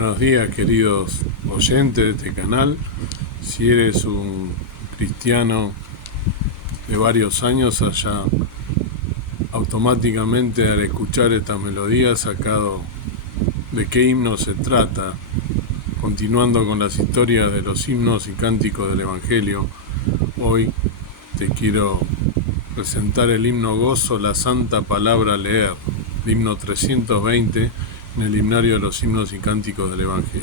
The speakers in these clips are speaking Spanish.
Buenos días, queridos oyentes de este canal. Si eres un cristiano de varios años, allá automáticamente al escuchar esta melodía sacado de qué himno se trata, continuando con las historias de los himnos y cánticos del Evangelio. Hoy te quiero presentar el himno Gozo, la Santa Palabra Leer, el himno 320 en el himnario de los himnos y cánticos del Evangelio.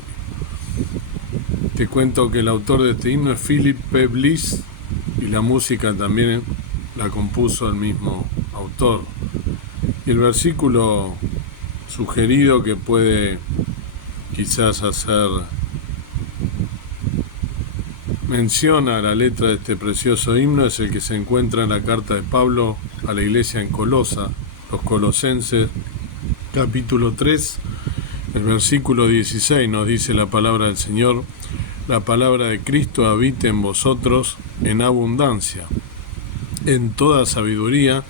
Te cuento que el autor de este himno es Philip P. Bliss y la música también la compuso el mismo autor. Y el versículo sugerido que puede quizás hacer mención a la letra de este precioso himno es el que se encuentra en la carta de Pablo a la iglesia en Colosa, los Colosenses, capítulo 3, el versículo 16 nos dice la palabra del Señor: la palabra de Cristo habite en vosotros en abundancia, en toda sabiduría,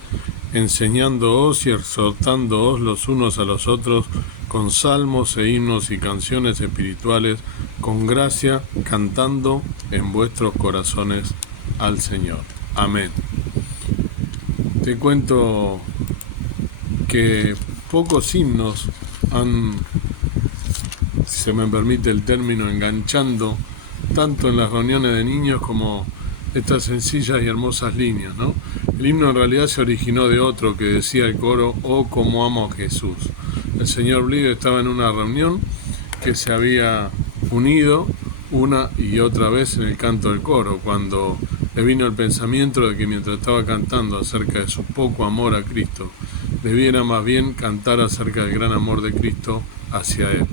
enseñándoos y exhortándoos los unos a los otros con salmos e himnos y canciones espirituales, con gracia, cantando en vuestros corazones al Señor. Amén. Te cuento que pocos himnos han, si se me permite el término, enganchando tanto en las reuniones de niños como estas sencillas y hermosas líneas, ¿no? El himno en realidad se originó de otro que decía el coro: oh, cómo amo a Jesús. El señor Bliss estaba en una reunión que se había unido una y otra vez en el canto del coro, cuando le vino el pensamiento de que mientras estaba cantando acerca de su poco amor a Cristo, debiera más bien cantar acerca del gran amor de Cristo hacia él.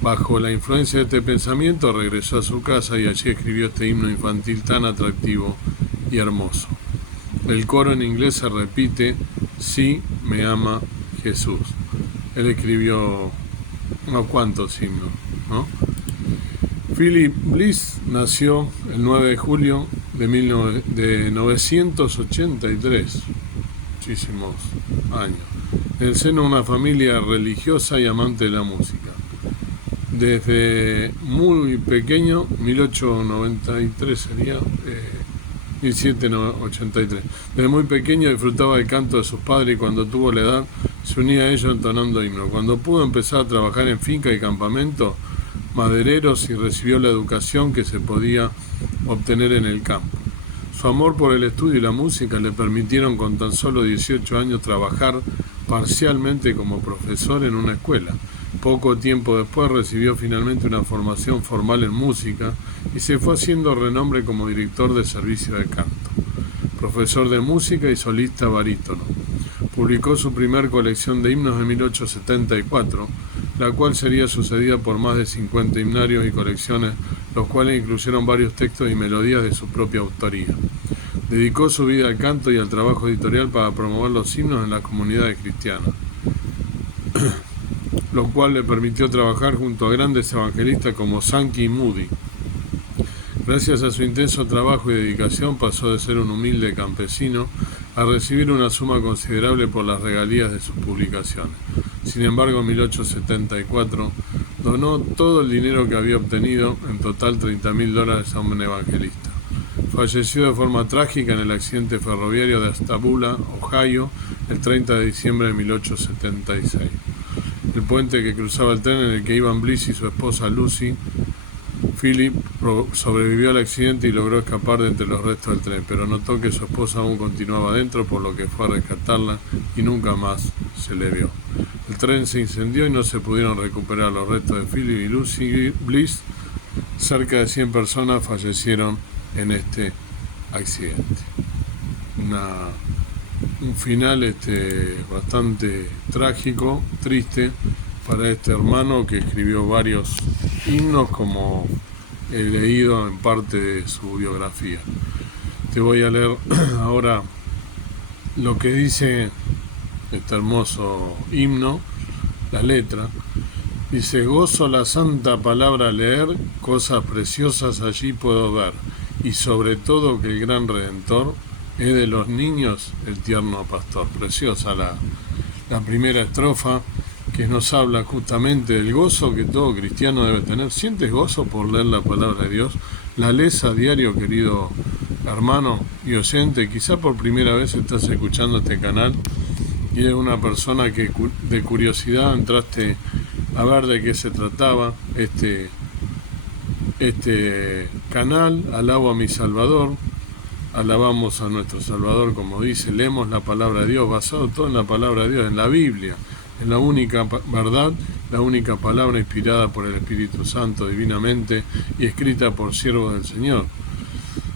Bajo la influencia de este pensamiento regresó a su casa y allí escribió este himno infantil tan atractivo y hermoso. El coro en inglés se repite: sí, me ama Jesús. Él escribió unos cuantos himnos, ¿no? Philip Bliss nació el 9 de julio de 1983, muchísimos años, en el seno de una familia religiosa y amante de la música. Desde muy pequeño, 1893 sería, 1783, desde muy pequeño disfrutaba del canto de sus padres y cuando tuvo la edad se unía a ellos entonando himnos. Cuando pudo empezar a trabajar en finca y campamento madereros y recibió la educación que se podía obtener en el campo. Su amor por el estudio y la música le permitieron con tan solo 18 años trabajar parcialmente como profesor en una escuela. Poco tiempo después recibió finalmente una formación formal en música y se fue haciendo renombre como director de servicio de canto, profesor de música y solista barítono. Publicó su primer colección de himnos en 1874, la cual sería sucedida por más de 50 himnarios y colecciones, los cuales incluyeron varios textos y melodías de su propia autoría. Dedicó su vida al canto y al trabajo editorial para promover los himnos en las comunidades cristianas, lo cual le permitió trabajar junto a grandes evangelistas como Sankey y Moody. Gracias a su intenso trabajo y dedicación pasó de ser un humilde campesino a recibir una suma considerable por las regalías de sus publicaciones. Sin embargo, en 1874 donó todo el dinero que había obtenido, en total $30,000, a un evangelista. Falleció de forma trágica en el accidente ferroviario de Ashtabula, Ohio, el 30 de diciembre de 1876. El puente que cruzaba el tren en el que iban Bliss y su esposa Lucy, Philip sobrevivió al accidente y logró escapar de entre los restos del tren, pero notó que su esposa aún continuaba adentro, por lo que fue a rescatarla y nunca más se le vio. El tren se incendió y no se pudieron recuperar los restos de Philip y Lucy Bliss. Cerca de 100 personas fallecieron en este accidente. Un final bastante trágico, triste para este hermano que escribió varios himnos, como he leído en parte de su biografía. Te voy a leer ahora lo que dice este hermoso himno, la letra. Dice: gozo la santa palabra leer, cosas preciosas allí puedo ver, y sobre todo que el gran Redentor es de los niños el tierno pastor. Preciosa la primera estrofa, que nos habla justamente del gozo que todo cristiano debe tener. ¿Sientes gozo por leer la palabra de Dios? ¿La lees a diario, querido hermano y oyente? Quizá por primera vez estás escuchando este canal y es una persona que de curiosidad entraste a ver de qué se trataba este canal. Alabo a mi Salvador, alabamos a nuestro Salvador, como dice, leemos la palabra de Dios, basado todo en la palabra de Dios, en la Biblia, en la única verdad, la única palabra inspirada por el Espíritu Santo divinamente y escrita por siervos del Señor.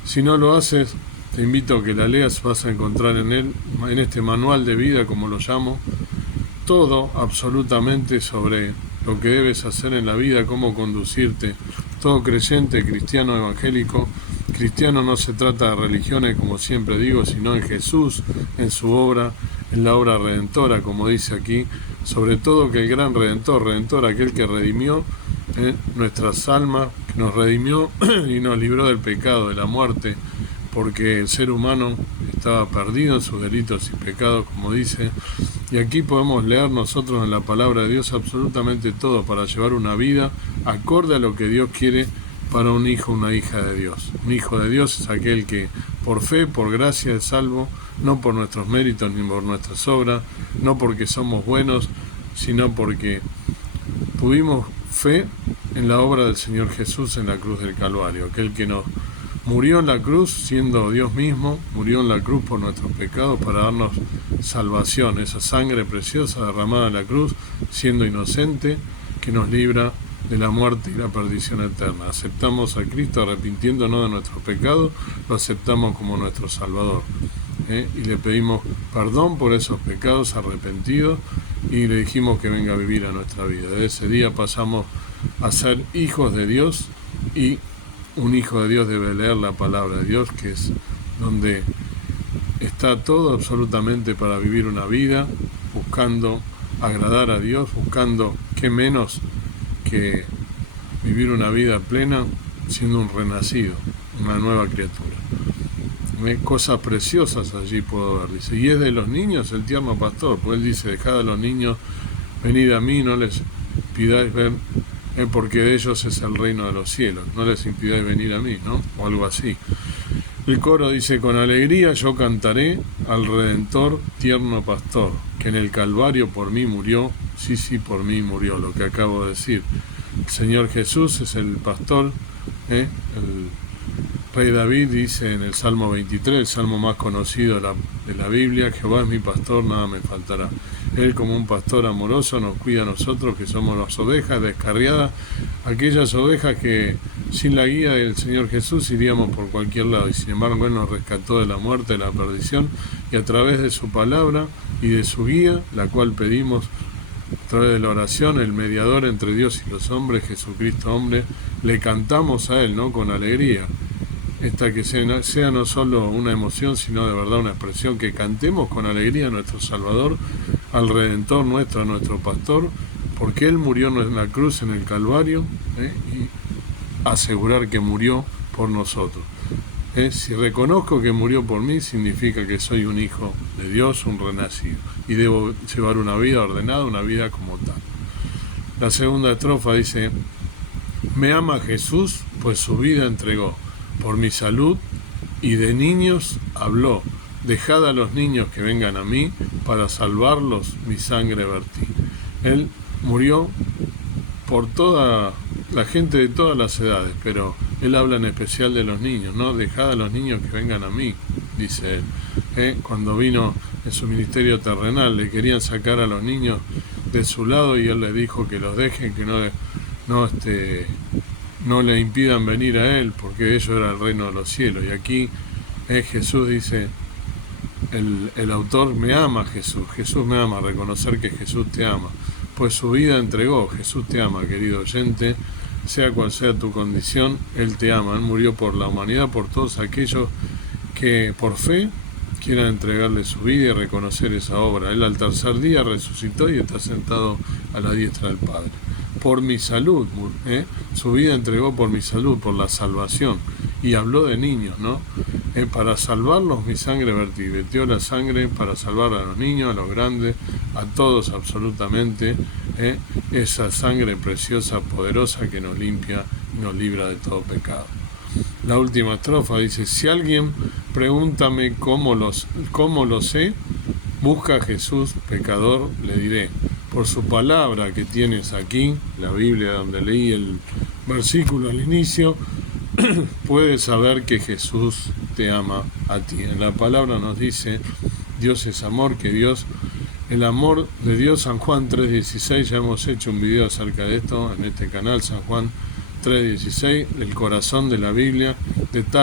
Si no lo haces, te invito a que la leas. Vas a encontrar en él, en este manual de vida, como lo llamo, todo absolutamente sobre lo que debes hacer en la vida, cómo conducirte. Todo creyente, cristiano, evangélico. Cristiano no se trata de religiones, como siempre digo, sino en Jesús, en su obra, en la obra redentora, como dice aquí, sobre todo que el gran redentor, aquel que redimió nuestras almas, que nos redimió y nos libró del pecado, de la muerte, porque el ser humano estaba perdido en sus delitos y pecados, como dice, y aquí podemos leer nosotros en la palabra de Dios absolutamente todo para llevar una vida acorde a lo que Dios quiere para un hijo, una hija de Dios. Un hijo de Dios es aquel que por fe, por gracia es salvo, no por nuestros méritos ni por nuestras obras, no porque somos buenos, sino porque tuvimos fe en la obra del Señor Jesús en la cruz del Calvario, aquel que nos murió en la cruz siendo Dios mismo, murió en la cruz por nuestros pecados para darnos salvación, esa sangre preciosa derramada en la cruz, siendo inocente, que nos libra de la muerte y la perdición eterna. Aceptamos a Cristo arrepintiéndonos de nuestros pecados, lo aceptamos como nuestro Salvador, y le pedimos perdón por esos pecados arrepentidos y le dijimos que venga a vivir a nuestra vida. Desde ese día pasamos a ser hijos de Dios, y un hijo de Dios debe leer la palabra de Dios, que es donde está todo absolutamente para vivir una vida buscando agradar a Dios, buscando qué menos que vivir una vida plena siendo un renacido, una nueva criatura. Cosas preciosas allí puedo ver, dice, y es de los niños el tierno pastor, pues él dice, dejad a los niños, venid a mí, no les pidáis ver, porque de ellos es el reino de los cielos, no les impidáis venir a mí, ¿no? O algo así. El coro dice, con alegría yo cantaré al Redentor tierno pastor, que en el Calvario por mí murió, sí, por mí murió, lo que acabo de decir. El Señor Jesús es el pastor, el Rey David dice en el Salmo 23, el salmo más conocido de la Biblia, Jehová es mi pastor, nada me faltará. Él, como un pastor amoroso, nos cuida a nosotros, que somos las ovejas descarriadas, aquellas ovejas que sin la guía del Señor Jesús iríamos por cualquier lado, y sin embargo Él nos rescató de la muerte, de la perdición, y a través de su palabra y de su guía, la cual pedimos a través de la oración, el mediador entre Dios y los hombres, Jesucristo hombre, le cantamos a Él, ¿no? Con alegría. Esta que sea no solo una emoción, sino de verdad una expresión, que cantemos con alegría a nuestro Salvador, al Redentor nuestro, a nuestro Pastor, porque Él murió en la cruz, en el Calvario, y asegurar que murió por nosotros. Si reconozco que murió por mí, significa que soy un hijo de Dios, un renacido, y debo llevar una vida ordenada, una vida como tal. La segunda estrofa dice, me ama Jesús, pues su vida entregó por mi salud, y de niños habló, dejad a los niños que vengan a mí, para salvarlos mi sangre vertí. Él murió por toda la gente de todas las edades, pero Él habla en especial de los niños, ¿no? Dejad a los niños que vengan a mí, dice Él. Cuando vino en su ministerio terrenal, le querían sacar a los niños de su lado, y Él les dijo que los dejen, que no le impidan venir a Él, porque ellos era el reino de los cielos. Y aquí Jesús dice, el autor, me ama Jesús me ama, reconocer que Jesús te ama, pues su vida entregó. Jesús te ama, querido oyente, sea cual sea tu condición, Él te ama. Él murió por la humanidad, por todos aquellos que por fe quieran entregarle su vida y reconocer esa obra. Él al tercer día resucitó y está sentado a la diestra del Padre. Por mi salud, su vida entregó por mi salud, por la salvación. y habló de niños, ¿no? Para salvarlos mi sangre vertí, vertió la sangre para salvar a los niños, a los grandes, a todos absolutamente, esa sangre preciosa, poderosa que nos limpia y nos libra de todo pecado. La última estrofa dice: si alguien pregúntame cómo lo sé, busca a Jesús, pecador, le diré. Por su palabra que tienes aquí, la Biblia donde leí el versículo al inicio, puedes saber que Jesús te ama a ti. En la palabra nos dice: Dios es amor, que Dios, el amor de Dios, San Juan 3:16, ya hemos hecho un video acerca de esto en este canal, San Juan 3:16, el corazón de la Biblia,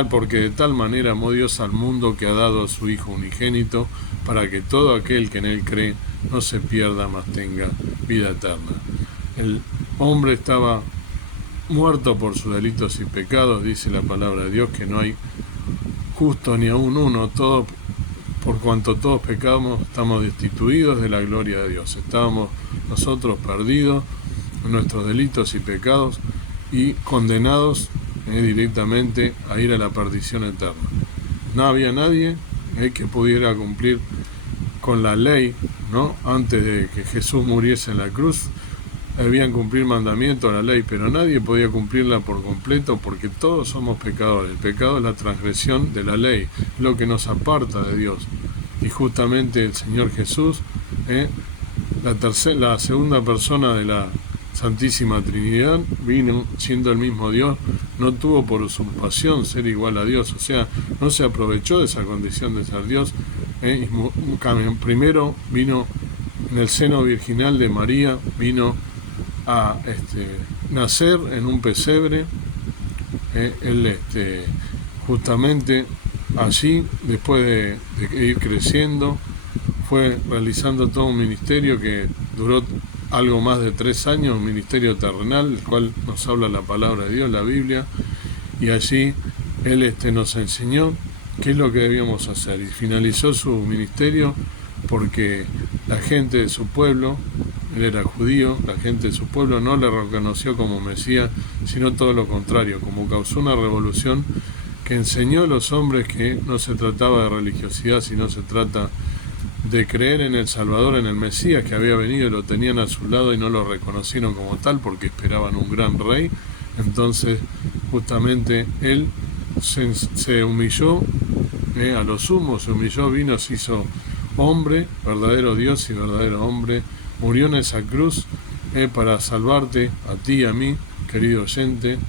porque de tal manera amó Dios al mundo que ha dado a su Hijo unigénito, para que todo aquel que en él cree no se pierda, mas tenga vida eterna. El hombre estaba muerto por sus delitos y pecados, dice la palabra de Dios, que no hay justo ni aún uno, todos, por cuanto todos pecamos, estamos destituidos de la gloria de Dios. Estábamos nosotros perdidos en nuestros delitos y pecados y condenados directamente a ir a la perdición eterna. No había nadie que pudiera cumplir con la ley, ¿no? Antes de que Jesús muriese en la cruz, debían cumplir mandamientos, la ley, pero nadie podía cumplirla por completo porque todos somos pecadores. El pecado es la transgresión de la ley, lo que nos aparta de Dios. Y justamente el Señor Jesús, la segunda persona de la Santísima Trinidad, vino siendo el mismo Dios, no tuvo por usurpación ser igual a Dios, o sea, no se aprovechó de esa condición de ser Dios. Primero vino en el seno virginal de María, vino a nacer en un pesebre, él justamente allí, después de ir creciendo, fue realizando todo un ministerio que duró algo más de 3 años, un ministerio terrenal, el cual nos habla la palabra de Dios, la Biblia, y allí él nos enseñó qué es lo que debíamos hacer, y finalizó su ministerio porque la gente de su pueblo, él era judío, la gente de su pueblo no le reconoció como Mesías, sino todo lo contrario, como causó una revolución que enseñó a los hombres que no se trataba de religiosidad, sino se trata de creer en el Salvador, en el Mesías que había venido, y lo tenían a su lado y no lo reconocieron como tal porque esperaban un gran rey. Entonces justamente él se humilló, a lo sumo se humilló, vino, se hizo hombre, verdadero Dios y verdadero hombre, murió en esa cruz para salvarte a ti y a mí, querido oyente,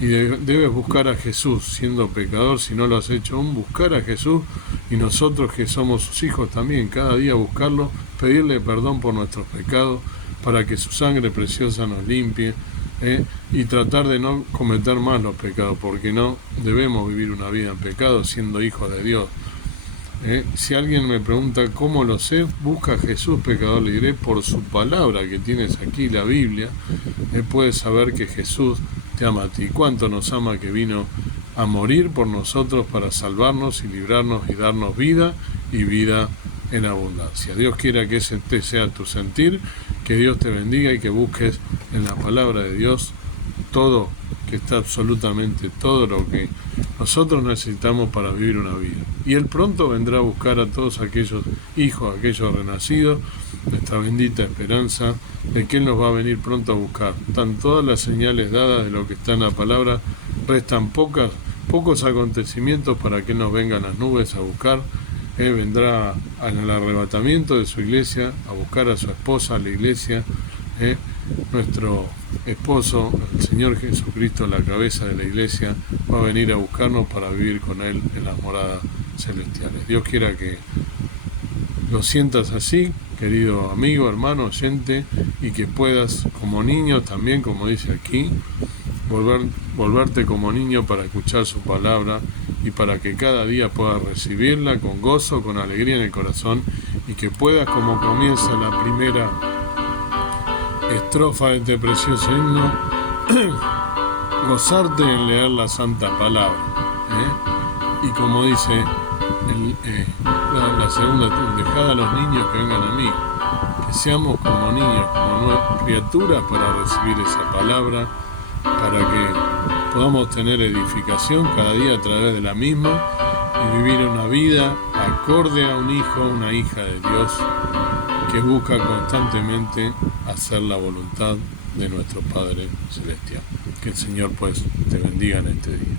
y debes buscar a Jesús siendo pecador. Si no lo has hecho aún, buscar a Jesús, y nosotros que somos sus hijos también, cada día buscarlo, pedirle perdón por nuestros pecados para que su sangre preciosa nos limpie, y tratar de no cometer más los pecados, porque no debemos vivir una vida en pecado siendo hijos de Dios. Si alguien me pregunta cómo lo sé, busca a Jesús, pecador, le diré. Por su palabra que tienes aquí, la Biblia, puedes saber que Jesús te ama a ti. Cuánto nos ama, que vino a morir por nosotros para salvarnos y librarnos y darnos vida y vida en abundancia. Dios quiera que ese sea tu sentir, que Dios te bendiga y que busques en la palabra de Dios todo, que está absolutamente todo lo que nosotros necesitamos para vivir una vida. Y Él pronto vendrá a buscar a todos aquellos hijos, aquellos renacidos, nuestra bendita esperanza de que Él nos va a venir pronto a buscar. Están todas las señales dadas de lo que está en la palabra, restan pocos acontecimientos para que Él nos venga en las nubes a buscar. Vendrá en el arrebatamiento de su iglesia a buscar a su esposa, a la iglesia. Nuestro esposo, el Señor Jesucristo, la cabeza de la iglesia, va a venir a buscarnos para vivir con Él en las moradas celestiales. Dios quiera que lo sientas así, querido amigo, hermano, oyente, y que puedas, como niño también, como dice aquí, volverte como niño para escuchar su palabra y para que cada día puedas recibirla con gozo, con alegría en el corazón, y que puedas, como comienza la primera estrofa de este precioso himno, gozarte en leer la santa palabra, y como dice la segunda, dejad a los niños que vengan a mí, que seamos como niños, como criaturas, para recibir esa palabra, para que podamos tener edificación cada día a través de la misma y vivir una vida acorde a un hijo, una hija de Dios que busca constantemente hacer la voluntad de nuestro Padre Celestial. Que el Señor pues te bendiga en este día.